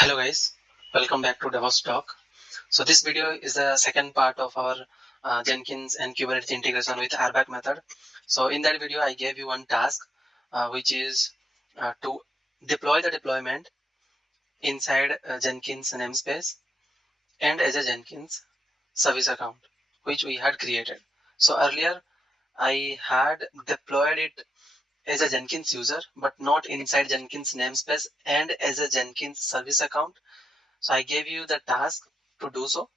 Hello guys, welcome back to DevOps Talk. So this video is the second part of our Jenkins and Kubernetes integration with RBAC method. So in that video, I gave you one task, which is to deploy the deployment inside Jenkins namespace and as a Jenkins service account, which we had created. So earlier, I had deployed it as a Jenkins user, but not inside Jenkins namespace and as a Jenkins service account. So I gave you the task to do so.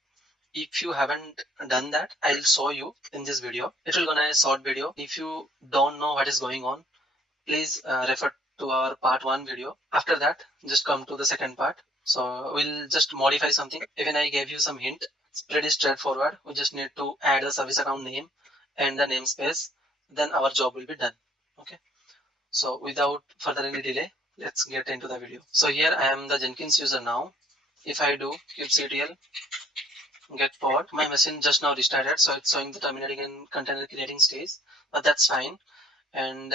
If you haven't done that, I'll show you in this video. It will gonna a short video. If you don't know what is going on, please refer to our part 1 video. After that, just come to the second part. So we'll just modify something. Even I gave you some hint. It's pretty straightforward. We just need to add the service account name and the namespace. Then our job will be done. Okay. So without further any delay, let's get into the video. So here I am the Jenkins user now. If I do kubectl get pod, my machine just now restarted, so it's showing the terminating and container creating stage, but that's fine. And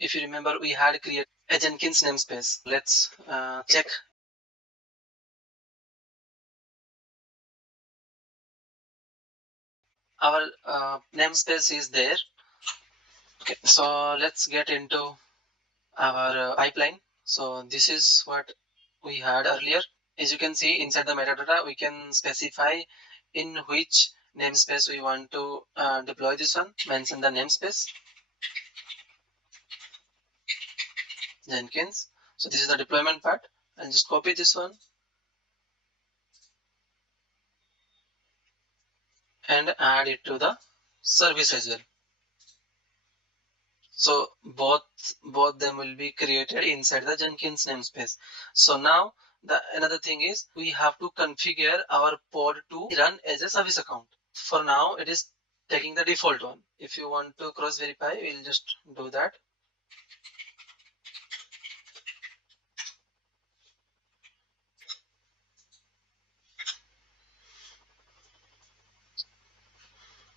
if you remember, we had created a Jenkins namespace. Let's check. Our namespace is there. Okay, so let's get into our pipeline. So this is what we had earlier. As you can see, inside the metadata, we can specify in which namespace we want to deploy this one. Mention the namespace, Jenkins. So this is the deployment part. And just copy this one and add it to the service as well. So both them will be created inside the Jenkins namespace. So now another thing is we have to configure our pod to run as a service account. For now, it is taking the default one. If you want to cross verify, we'll just do that.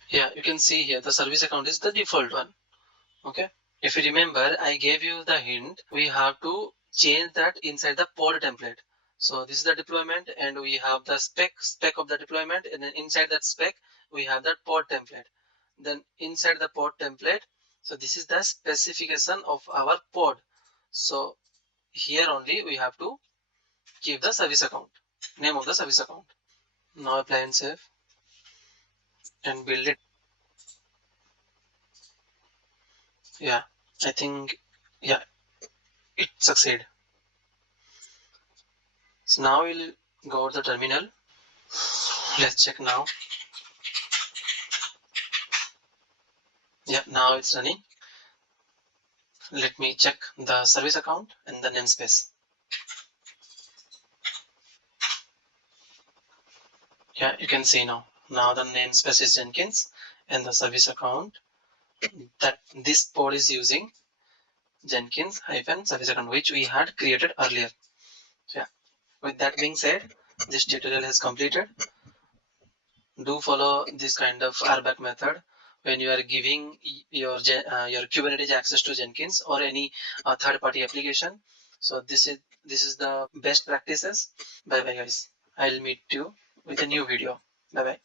Yeah, you can see here the service account is the default one. Okay. If you remember, I gave you the hint. We have to change that inside the pod template. So this is the deployment, and we have the spec of the deployment, and then inside that spec we have that pod template. Then inside the pod template, so this is the specification of our pod. So here only we have to give the service account, name of the service account. Now apply and save and build it. Yeah, I think, yeah, it succeeded. So now we'll go to the terminal. Let's check now. Yeah, now it's running. Let me check the service account and the namespace. Yeah, you can see now. Now the namespace is Jenkins and the service account that this pod is using Jenkins-service account, which we had created earlier. So yeah, with that being said, this tutorial has completed. Do follow this kind of RBAC method when you are giving your Kubernetes access to Jenkins or any third-party application. So this is the best practices. Bye bye guys. I'll meet you with a new video. Bye bye.